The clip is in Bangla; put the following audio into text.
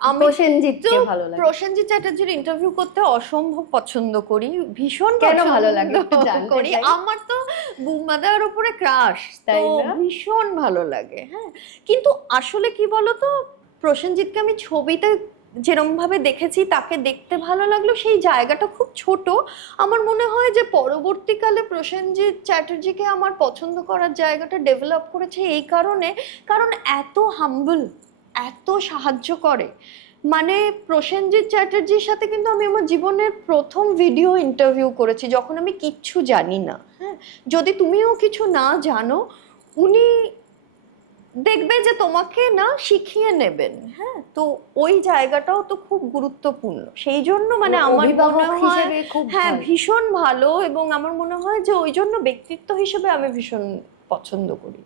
আমি প্রসেনজিৎকে ভালো লাগে। প্রসেনজিৎ চ্যাটার্জির ইন্টারভিউ করতে অসম্ভব পছন্দ করি ভীষণ কেন ভালো লাগে? করি। আমার তো বুমাদার উপরে ক্রাশ তাই? ভীষণ ভালো লাগে হ্যাঁ। কিন্তু আসলে কি বলতো প্রসেনজিৎকে আমি ছবিতে যেরম ভাবে দেখেছি তাকে দেখতে ভালো লাগল। সেই জায়গাটা খুব ছোট। আমার মনে হয় যে পরবর্তীকালে প্রসেনজিৎ চ্যাটার্জিকে আমার পছন্দ করার জায়গাটা ডেভেলপ করেছে এই কারণে। কারণ এত হাম্বল এত সাহায্য করে। মানে প্রসেনজিৎ চ্যাটার্জির সাথে কিন্তু আমি আমার জীবনের প্রথম ভিডিও ইন্টারভিউ করেছি যখন আমি কিচ্ছু জানি না। হ্যাঁ? যদি তুমিও কিছু না জানো উনি দেখবে যে তোমাকে না শিখিয়ে নেবেন। হ্যাঁ? তো ওই জায়গাটাও তো খুব গুরুত্বপূর্ণ। সেই জন্য মানে আমার মনে হয় হ্যাঁ ভীষণ ভালো এবং আমার মনে হয় যে ওই জন্য ব্যক্তিত্ব হিসেবে আমি ভীষণ পছন্দ করি।